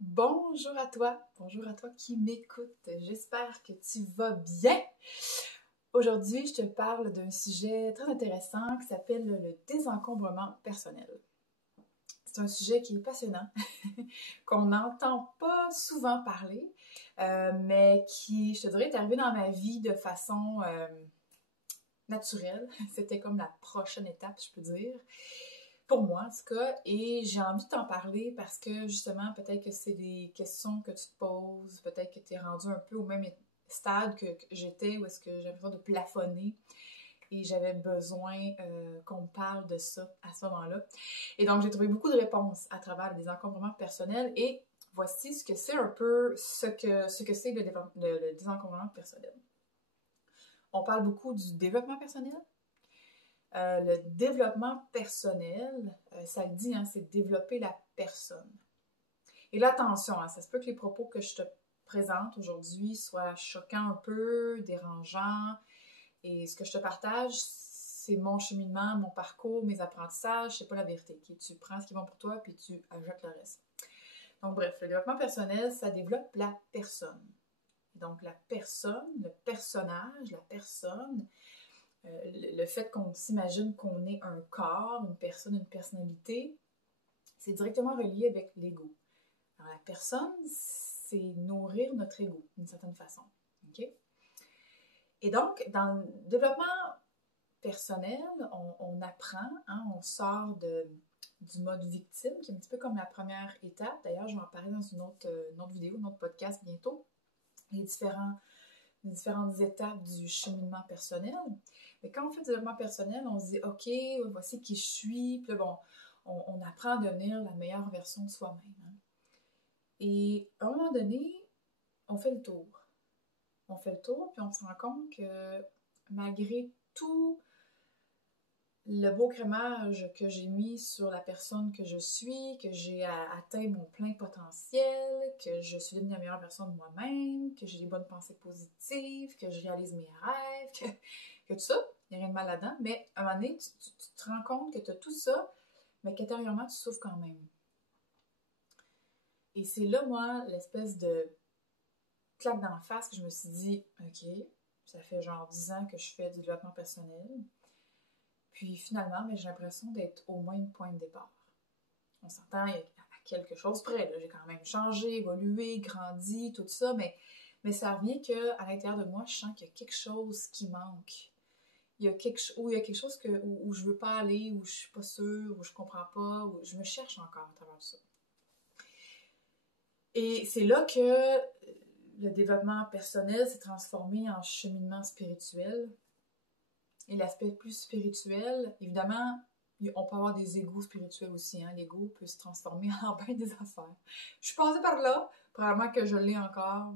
Bonjour à toi qui m'écoute. J'espère que tu vas bien. Aujourd'hui, je te parle d'un sujet très intéressant qui s'appelle le désencombrement personnel. C'est un sujet qui est passionnant, qu'on n'entend pas souvent parler, mais qui, je te dirais, est arrivé dans ma vie de façon naturelle. C'était comme la prochaine étape, je peux dire. Pour moi, en tout cas, et j'ai envie de t'en parler parce que justement, peut-être que c'est des questions que tu te poses, peut-être que tu es rendu un peu au même stade que j'étais, où est-ce que j'avais besoin de plafonner et j'avais besoin qu'on me parle de ça à ce moment-là. Et donc, j'ai trouvé beaucoup de réponses à travers des encombrements personnels et voici ce que c'est un peu ce que c'est le désencombrement personnel. On parle beaucoup du développement personnel. Le développement personnel, ça le dit, hein, c'est développer la personne. Et là, attention, hein, ça se peut que les propos que je te présente aujourd'hui soient choquants un peu, dérangeants. Et ce que je te partage, c'est mon cheminement, mon parcours, mes apprentissages, c'est pas la vérité. Okay? Tu prends ce qui est bon pour toi, puis tu ajoutes le reste. Donc bref, le développement personnel, ça développe la personne. Donc la personne, le personnage, la personne, le fait qu'on s'imagine qu'on est un corps, une personne, une personnalité, c'est directement relié avec l'ego. Alors la personne, c'est nourrir notre ego d'une certaine façon. Okay? Et donc, dans le développement personnel, on apprend, hein, on sort du mode victime, qui est un petit peu comme la première étape. D'ailleurs, je vais en parler dans une autre vidéo, un autre podcast bientôt. Les différentes étapes du cheminement personnel. Mais quand on fait du développement personnel, on se dit, OK, voici qui je suis, puis là, bon, on apprend à devenir la meilleure version de soi-même. Hein. Et à un moment donné, on fait le tour. On fait le tour, puis on se rend compte que malgré tout le beau crémage que j'ai mis sur la personne que je suis, que j'ai atteint mon plein potentiel, que je suis devenue la meilleure version de moi-même, que j'ai des bonnes pensées positives, que je réalise mes rêves, que tout ça, il n'y a rien de mal là-dedans, mais à un moment donné, tu te rends compte que tu as tout ça, mais qu'intérieurement, tu souffres quand même. Et c'est là, moi, l'espèce de claque dans la face que je me suis dit, OK, ça fait genre 10 ans que je fais du développement personnel. Puis finalement, mais j'ai l'impression d'être au même point de départ. On s'entend à quelque chose près. J'ai quand même changé, évolué, grandi, tout ça, mais ça revient qu'à l'intérieur de moi, je sens qu'il y a quelque chose qui manque. Il y a quelque chose où je veux pas aller, où je suis pas sûre, où je comprends pas, où je me cherche encore à travers ça. Et c'est là que le développement personnel s'est transformé en cheminement spirituel. Et l'aspect plus spirituel, évidemment, on peut avoir des égos spirituels aussi. Hein? L'ego peut se transformer en bien des affaires. Je suis passée par là, probablement que je l'ai encore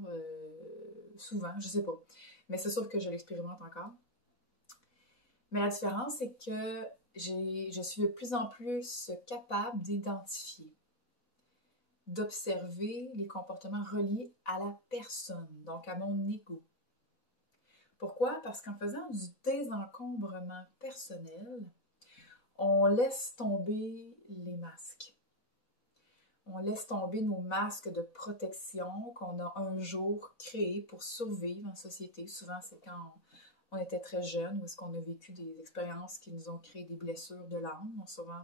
souvent, je sais pas. Mais c'est sûr que je l'expérimente encore. Mais la différence, c'est que je suis de plus en plus capable d'identifier, d'observer les comportements reliés à la personne, donc à mon ego. Pourquoi? Parce qu'en faisant du désencombrement personnel, on laisse tomber les masques. On laisse tomber nos masques de protection qu'on a un jour créés pour survivre en société. Souvent, c'est quand on était très jeune ou est-ce qu'on a vécu des expériences qui nous ont créé des blessures de l'âme. Souvent,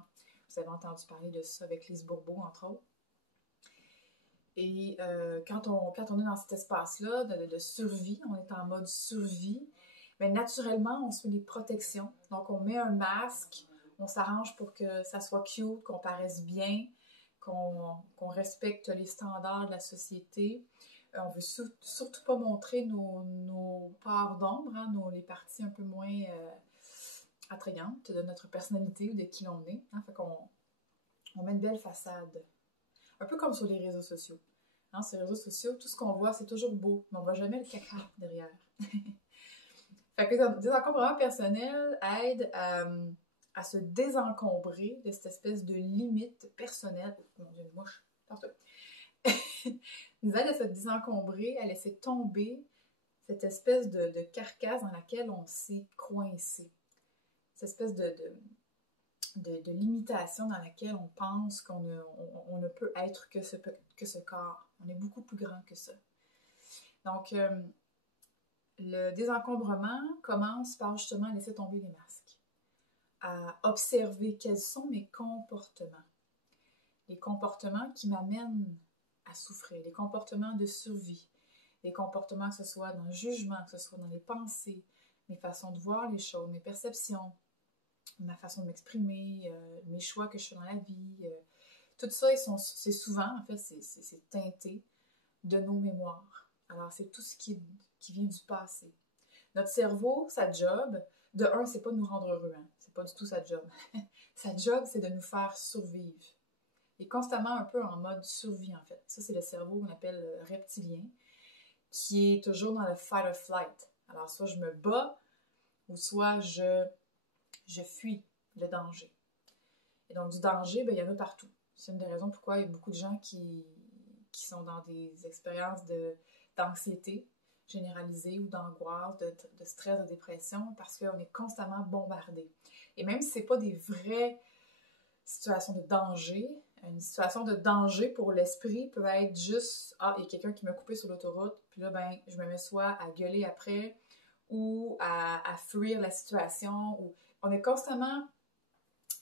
vous avez entendu parler de ça avec Lise Bourbeau, entre autres. Et quand on est dans cet espace-là de survie, on est en mode survie, mais naturellement, on se met des protections. Donc, on met un masque, on s'arrange pour que ça soit cute, qu'on paraisse bien, qu'on respecte les standards de la société. On veut surtout pas montrer nos parts d'ombre, hein, les parties un peu moins attrayantes de notre personnalité ou de qui on est. Hein, fait qu'on met une belle façade. Un peu comme sur les réseaux sociaux. Hein, sur les réseaux sociaux, tout ce qu'on voit, c'est toujours beau, mais on voit jamais le caca derrière. Fait que le désencombrement personnel aide à se désencombrer de cette espèce de limite personnelle. Oh, mon Dieu, une mouche. Parfait. Nous aide à se désencombrer, à laisser tomber cette espèce de carcasse dans laquelle on s'est coincé. Cette espèce de limitation dans laquelle on pense qu'on ne peut être que ce corps. On est beaucoup plus grand que ça. Donc, le désencombrement commence par justement laisser tomber les masques, à observer quels sont mes comportements. Les comportements qui m'amènent à souffrir, les comportements de survie, les comportements que ce soit dans le jugement, que ce soit dans les pensées, mes façons de voir les choses, mes perceptions, ma façon de m'exprimer, mes choix que je fais dans la vie. Tout ça, c'est souvent, en fait, c'est teinté de nos mémoires. Alors, c'est tout ce qui vient du passé. Notre cerveau, sa job, de un, c'est pas de nous rendre heureux, hein. C'est pas du tout sa job. Sa job, c'est de nous faire survivre. Il est constamment un peu en mode survie, en fait. Ça, c'est le cerveau qu'on appelle reptilien, qui est toujours dans le fight or flight. Alors, soit je me bats, ou soit je fuis le danger. Et donc, du danger, il y en a partout. C'est une des raisons pourquoi il y a beaucoup de gens qui sont dans des expériences d'anxiété généralisée ou d'angoisse, de stress, de dépression, parce qu'on est constamment bombardé. Et même si ce n'est pas des vraies situations de danger, une situation de danger pour l'esprit peut être juste « Ah, il y a quelqu'un qui m'a coupé sur l'autoroute, puis là, je me mets soit à gueuler après ou à fuir la situation. » Ou on est constamment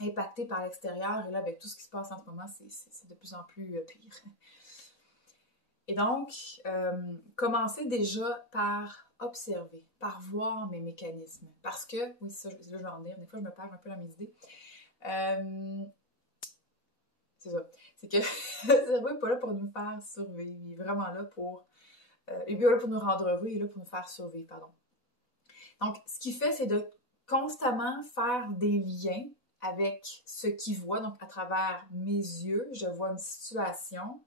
impacté par l'extérieur, et là, avec tout ce qui se passe en ce moment, c'est de plus en plus pire. Et donc, commencer déjà par observer, par voir mes mécanismes. Parce que, oui, ça, là, je vais en dire, des fois, je me perds un peu dans mes idées. C'est ça. C'est que le cerveau n'est pas là pour nous faire survivre. Il est vraiment là pour... il est là pour nous rendre heureux, il est là pour nous faire survivre, pardon. Donc, ce qu'il fait, c'est de constamment faire des liens avec ce qu'il voit. Donc, à travers mes yeux, je vois une situation.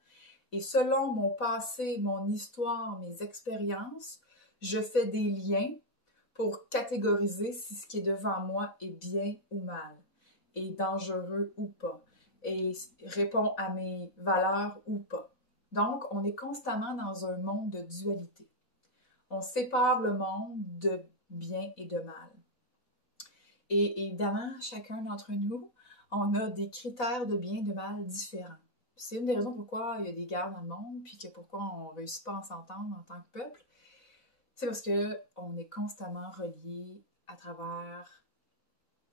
Et selon mon passé, mon histoire, mes expériences, je fais des liens pour catégoriser si ce qui est devant moi est bien ou mal, est dangereux ou pas, et répond à mes valeurs ou pas. Donc, on est constamment dans un monde de dualité. On sépare le monde de bien et de mal. Et évidemment, chacun d'entre nous, on a des critères de bien et de mal différents. C'est une des raisons pourquoi il y a des guerres dans le monde, puis que pourquoi on ne réussit pas à s'entendre en tant que peuple. C'est parce qu'on est constamment reliés à travers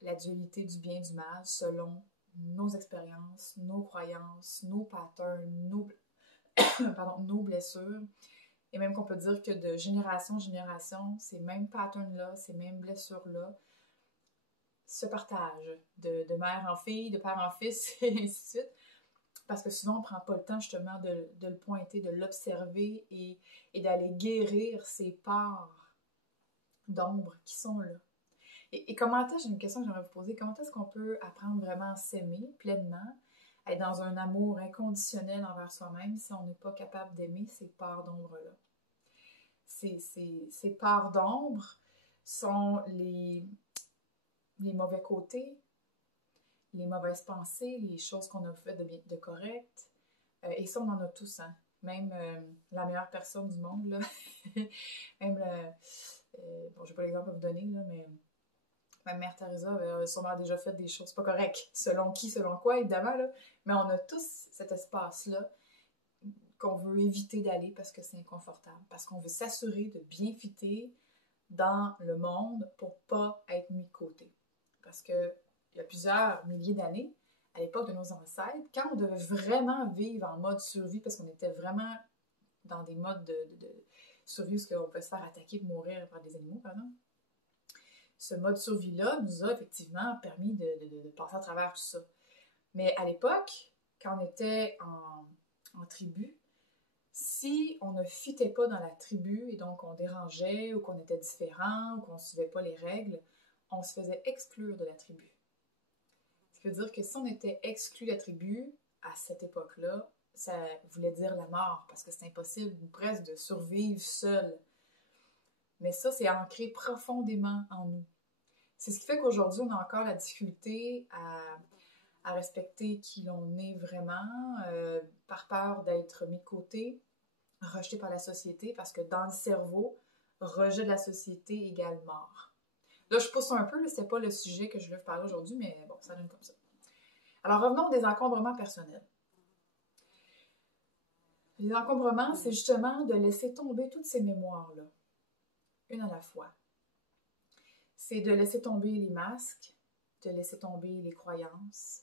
la dualité du bien et du mal selon nos expériences, nos croyances, nos patterns, nos blessures. Et même qu'on peut dire que de génération en génération, ces mêmes patterns-là, ces mêmes blessures-là se partagent de mère en fille, de père en fils, et ainsi de suite. Parce que souvent, on ne prend pas le temps justement de le pointer, de l'observer et d'aller guérir ces parts d'ombre qui sont là. Et comment est-ce, j'ai une question que j'aimerais vous poser, comment est-ce qu'on peut apprendre vraiment à s'aimer pleinement, à être dans un amour inconditionnel envers soi-même si on n'est pas capable d'aimer ces parts d'ombre-là? Ces parts d'ombre sont les mauvais côtés, les mauvaises pensées, les choses qu'on a fait de correct. Et ça, on en a tous, hein. Même la meilleure personne du monde, là. Même bon, j'ai pas l'exemple à vous donner, là, mais même Mère Teresa avait sûrement déjà fait des choses pas correctes. Selon qui, selon quoi, évidemment, là. Mais on a tous cet espace-là qu'on veut éviter d'aller parce que c'est inconfortable. Parce qu'on veut s'assurer de bien fitter dans le monde pour pas être mis de côté. Parce que il y a plusieurs milliers d'années, à l'époque de nos ancêtres, quand on devait vraiment vivre en mode survie, parce qu'on était vraiment dans des modes de survie où on pouvait se faire attaquer et mourir par des animaux, par exemple, ce mode survie-là nous a effectivement permis de passer à travers tout ça. Mais à l'époque, quand on était en tribu, si on ne fitait pas dans la tribu et donc on dérangeait ou qu'on était différent ou qu'on ne suivait pas les règles, on se faisait exclure de la tribu. Ce qui veut dire que si on était exclu de la tribu à cette époque-là, ça voulait dire la mort parce que c'est impossible ou presque de survivre seul. Mais ça, c'est ancré profondément en nous. C'est ce qui fait qu'aujourd'hui, on a encore la difficulté à respecter qui l'on est vraiment, par peur d'être mis de côté, rejeté par la société, parce que dans le cerveau, rejet de la société égale mort. Là, je pousse un peu, c'est pas le sujet que je veux vous parler aujourd'hui, mais bon, ça donne comme ça. Alors, revenons aux désencombrements personnels. Les encombrements, c'est justement de laisser tomber toutes ces mémoires-là, une à la fois. C'est de laisser tomber les masques, de laisser tomber les croyances,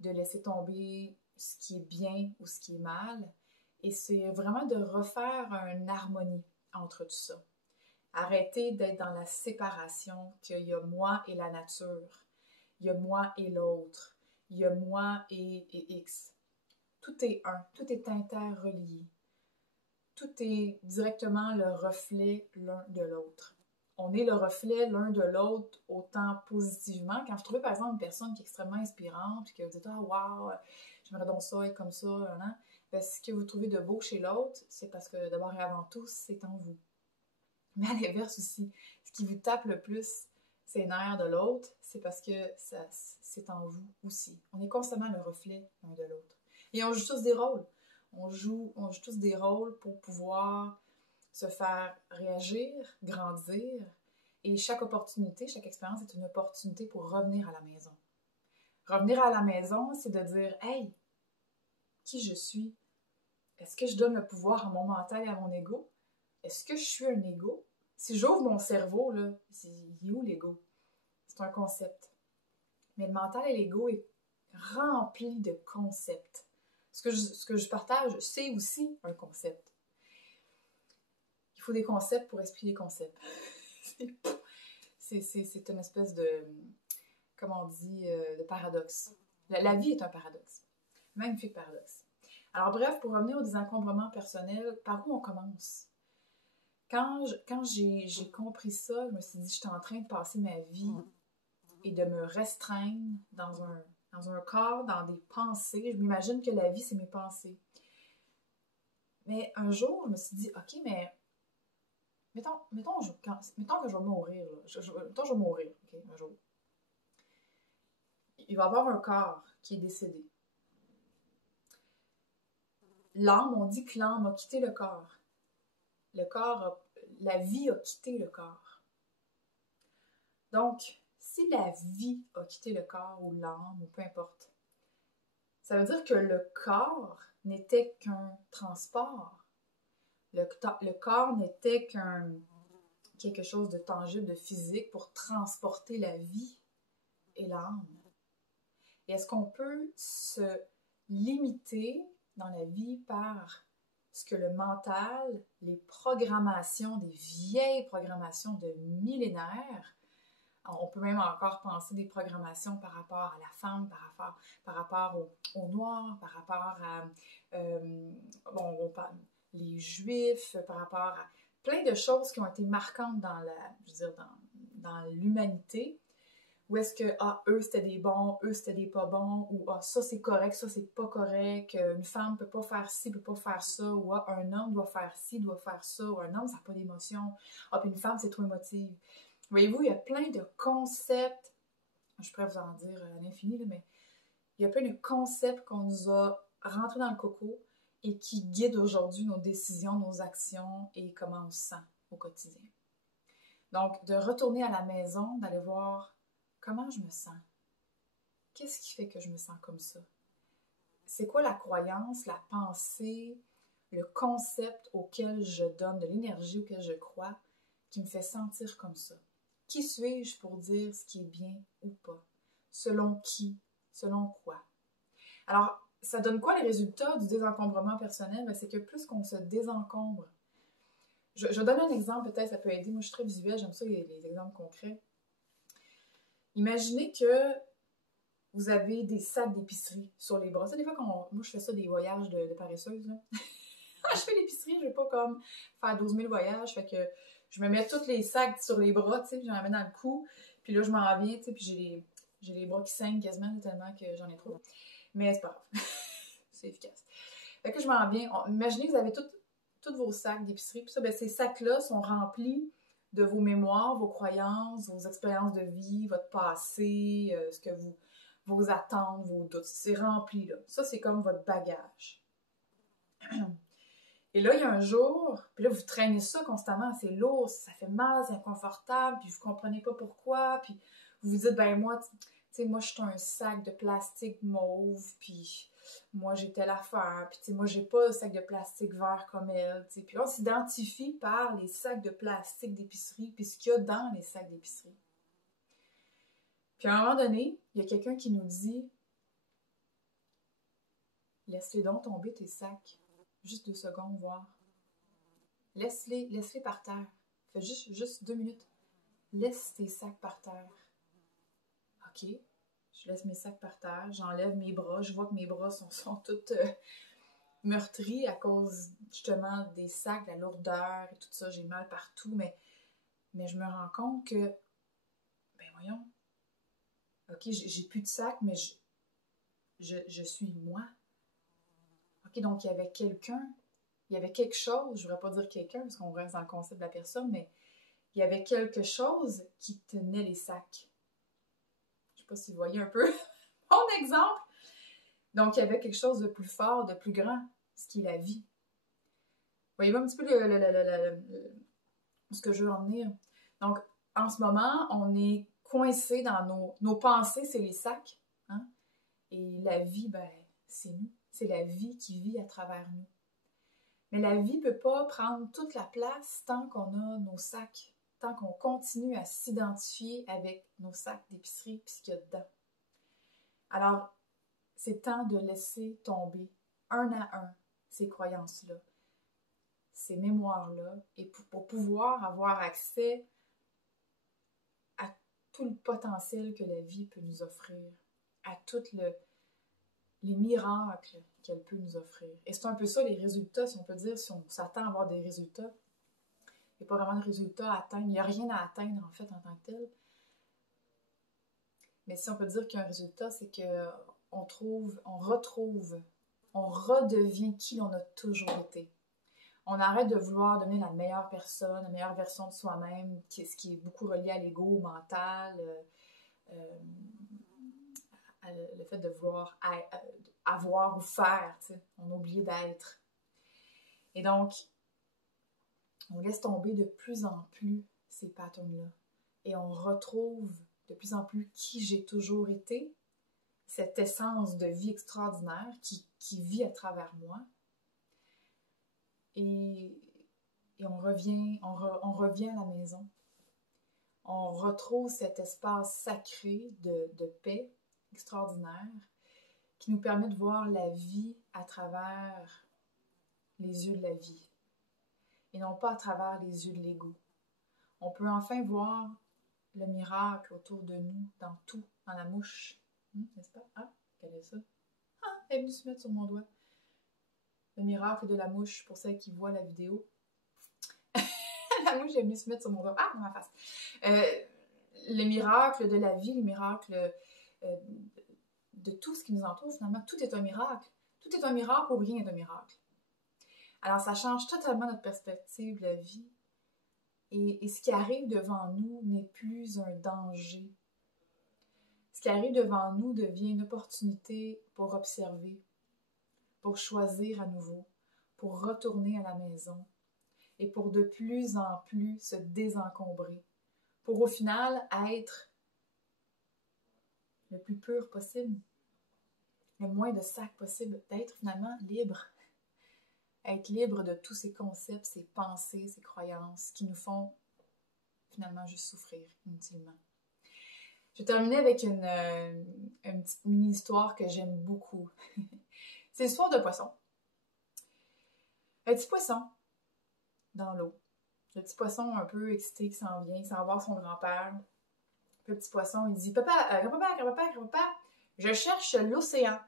de laisser tomber ce qui est bien ou ce qui est mal. Et c'est vraiment de refaire une harmonie entre tout ça. Arrêter d'être dans la séparation qu'il y a moi et la nature, il y a moi et l'autre, il y a moi et X. Tout est un, tout est interrelié. Tout est directement le reflet l'un de l'autre. On est le reflet l'un de l'autre autant positivement. Quand vous trouvez par exemple une personne qui est extrêmement inspirante, puis que vous dites « Ah, wow, j'aimerais donc ça, être comme ça, hein? » Ben, ce que vous trouvez de beau chez l'autre, c'est parce que d'abord et avant tout, c'est en vous. Mais à l'inverse aussi, ce qui vous tape le plus ses nerfs de l'autre, c'est parce que c'est en vous aussi. On est constamment le reflet l'un de l'autre. Et on joue tous des rôles. On joue tous des rôles pour pouvoir se faire réagir, grandir. Et chaque opportunité, chaque expérience est une opportunité pour revenir à la maison. Revenir à la maison, c'est de dire « Hey, qui je suis? Est-ce que je donne le pouvoir à mon mental et à mon ego? Est-ce que je suis un ego? Si j'ouvre mon cerveau, là, il est où l'ego? C'est un concept. Mais le mental et l'ego est rempli de concepts. Ce que je partage, c'est aussi un concept. Il faut des concepts pour expliquer les concepts. C'est une espèce de, comment on dit, de paradoxe. La vie est un paradoxe. Magnifique paradoxe. Alors bref, pour revenir aux désencombrements personnels, par où on commence? Quand j'ai compris ça, je me suis dit, j'étais en train de passer ma vie et de me restreindre dans un corps, dans des pensées. Je m'imagine que la vie, c'est mes pensées. Mais un jour, je me suis dit, OK, mais mettons que je vais mourir. Mettons que je vais mourir, OK, un jour. Il va y avoir un corps qui est décédé. L'âme, on dit que l'âme a quitté le corps. La vie a quitté le corps. Donc, si la vie a quitté le corps ou l'âme, ou peu importe, ça veut dire que le corps n'était qu'un transport. Le corps n'était quelque chose de tangible, de physique pour transporter la vie et l'âme. Et est-ce qu'on peut se limiter dans la vie par ce que le mental, les programmations, des vieilles programmations de millénaires, on peut même encore penser des programmations par rapport à la femme, par rapport aux Noirs, par rapport à les Juifs, par rapport à plein de choses qui ont été marquantes dans l'humanité. Où est-ce que, eux c'était des bons, eux c'était des pas bons, ou ça c'est correct, ça c'est pas correct, une femme peut pas faire ci, peut pas faire ça, ou un homme doit faire ci, doit faire ça, ou un homme ça n'a pas d'émotion, puis une femme c'est trop émotive. Voyez-vous, il y a plein de concepts, je pourrais vous en dire à l'infini, mais il y a plein de concepts qu'on nous a rentrés dans le coco et qui guident aujourd'hui nos décisions, nos actions et comment on se sent au quotidien. Donc, de retourner à la maison, d'aller voir comment je me sens. Qu'est-ce qui fait que je me sens comme ça? C'est quoi la croyance, la pensée, le concept auquel je donne de l'énergie, auquel je crois, qui me fait sentir comme ça? Qui suis-je pour dire ce qui est bien ou pas? Selon qui? Selon quoi? Alors, ça donne quoi les résultats du désencombrement personnel? C'est que plus qu'on se désencombre, je donne un exemple, peut-être ça peut aider. Moi, je suis très visuelle, j'aime ça, les exemples concrets. Imaginez que vous avez des sacs d'épicerie sur les bras. Tu sais, des fois, moi, je fais ça des voyages de paresseuse, là. Je fais l'épicerie, je ne vais pas comme faire 12 000 voyages, fait que je me mets tous les sacs sur les bras, tu sais, puis j'en mets dans le cou, puis là, je m'en viens, tu sais, puis j'ai les bras qui saignent quasiment, tellement que j'en ai trop. Mais c'est pas grave. C'est efficace. Fait que je m'en viens. Imaginez que vous avez tous vos sacs d'épicerie, puis ça, ben, ces sacs-là sont remplis de vos mémoires, vos croyances, vos expériences de vie, votre passé, vos attentes, vos doutes. C'est rempli, là. Ça, c'est comme votre bagage. Et là, il y a un jour, puis là, vous traînez ça constamment, c'est lourd, ça fait mal, c'est inconfortable, puis vous comprenez pas pourquoi, puis vous vous dites, ben moi, Tu sais, moi, je suis un sac de plastique mauve, puis moi, j'ai telle affaire, puis tu sais, moi, j'ai pas de sac de plastique vert comme elle, tu sais. Puis là, on s'identifie par les sacs de plastique d'épicerie, puis ce qu'il y a dans les sacs d'épicerie. Puis à un moment donné, il y a quelqu'un qui nous dit « Laisse-les donc tomber tes sacs. Juste 2 secondes, voir. Laisse-les par terre. Fais juste 2 minutes. Laisse tes sacs par terre. » OK. Je laisse mes sacs par terre, j'enlève mes bras, je vois que mes bras sont tous meurtris à cause justement des sacs, de la lourdeur et tout ça, j'ai mal partout, mais je me rends compte que, ben voyons, OK, j'ai plus de sacs, mais je suis moi. OK, donc il y avait quelqu'un, il y avait quelque chose, je ne voudrais pas dire quelqu'un parce qu'on reste dans le concept de la personne, mais il y avait quelque chose qui tenait les sacs. Je ne sais pas si vous voyez un peu mon exemple. Donc, il y avait quelque chose de plus fort, de plus grand, ce qui est la vie. Voyez-vous un petit peu ce que je veux en venir? Donc, en ce moment, on est coincé dans nos pensées, c'est les sacs. Hein? Et la vie, ben, c'est nous. C'est la vie qui vit à travers nous. Mais la vie ne peut pas prendre toute la place tant qu'on a nos sacs, tant qu'on continue à s'identifier avec nos sacs d'épicerie et ce qu'il y a dedans. Alors, c'est temps de laisser tomber, un à un, ces croyances-là, ces mémoires-là, et pour pouvoir avoir accès à tout le potentiel que la vie peut nous offrir, à tous les miracles qu'elle peut nous offrir. Et c'est un peu ça les résultats, si on peut dire, si on s'attend à avoir des résultats. Il n'y a pas vraiment de résultats à atteindre, il n'y a rien à atteindre en fait en tant que tel. Mais si on peut dire qu'il y a un résultat, c'est qu'on on redevient qui l'on a toujours été. On arrête de vouloir devenir la meilleure personne, la meilleure version de soi-même, ce qui est beaucoup relié à l'ego, au mental, le fait de vouloir avoir ou faire, t'sais. On a oublié d'être. Et donc, on laisse tomber de plus en plus ces patterns-là. Et on retrouve de plus en plus qui j'ai toujours été, cette essence de vie extraordinaire qui vit à travers moi. Et on revient à la maison. On retrouve cet espace sacré de paix extraordinaire qui nous permet de voir la vie à travers les yeux de la vie et non pas à travers les yeux de l'ego. On peut enfin voir le miracle autour de nous, dans tout, dans la mouche. N'est-ce pas? Ah, quel est ça? Ah, elle est venue se mettre sur mon doigt. Le miracle de la mouche, pour celles qui voient la vidéo. La mouche est venue se mettre sur mon doigt. Ah, dans ma face. Le miracle de la vie, le miracle de tout ce qui nous entoure, finalement, tout est un miracle. Tout est un miracle ou rien n'est un miracle. Alors, ça change totalement notre perspective de la vie. Et ce qui arrive devant nous n'est plus un danger. Ce qui arrive devant nous devient une opportunité pour observer, pour choisir à nouveau, pour retourner à la maison et pour de plus en plus se désencombrer, pour au final être le plus pur possible, le moins de sacs possible, d'être finalement libre. Être libre de tous ces concepts, ces pensées, ces croyances qui nous font finalement juste souffrir inutilement. Je vais terminer avec une petite mini-histoire que j'aime beaucoup. C'est l'histoire de poisson. Un petit poisson dans l'eau. Le petit poisson un peu excité qui s'en vient, qui s'en va voir son grand-père. Le petit poisson, il dit « Papa, grand-papa, je cherche l'océan. »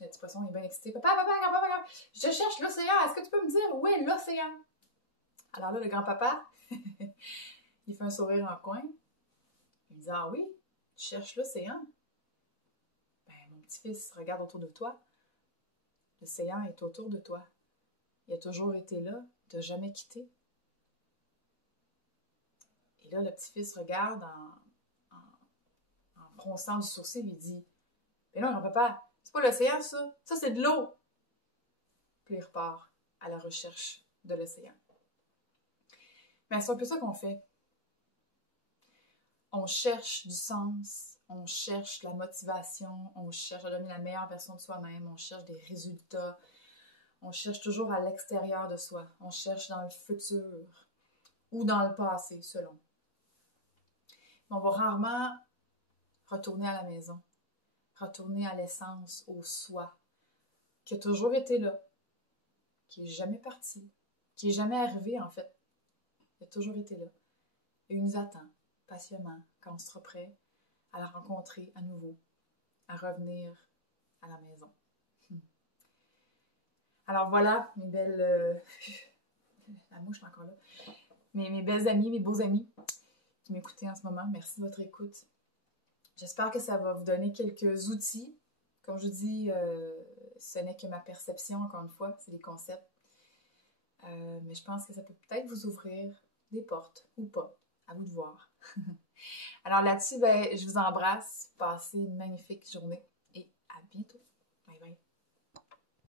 Le petit poisson est bien excité. « Papa, grand-papa, je cherche l'océan. Est-ce que tu peux me dire où est l'océan? » Alors là, le grand-papa, il fait un sourire en coin. Il dit « Ah oui, tu cherches l'océan? Ben, mon petit-fils, regarde autour de toi. L'océan est autour de toi. Il a toujours été là, il t'a jamais quitté. » Et là, le petit-fils regarde en fronçant du sourcil, il dit « Mais non, grand-papa, c'est pas l'océan, ça. Ça, c'est de l'eau. » Puis il repart à la recherche de l'océan. Mais c'est un peu ça qu'on fait. on cherche du sens, on cherche la motivation, on cherche à donner la meilleure version de soi-même, on cherche des résultats, on cherche toujours à l'extérieur de soi, on cherche dans le futur ou dans le passé, selon. Mais on va rarement retourner à la maison, retourner à l'essence, au soi, qui a toujours été là, qui n'est jamais parti, qui n'est jamais arrivé en fait, qui a toujours été là. Et il nous attend patiemment quand on sera prêt à la rencontrer à nouveau, à revenir à la maison. Alors voilà, mes belles... La mouche est encore là. Mes belles amies, mes beaux amis qui m'écoutez en ce moment, merci de votre écoute. J'espère que ça va vous donner quelques outils. Comme je vous dis, ce n'est que ma perception, encore une fois, c'est des concepts. Mais je pense que ça peut peut-être vous ouvrir des portes ou pas. À vous de voir. Alors là-dessus, je vous embrasse. Passez une magnifique journée et à bientôt.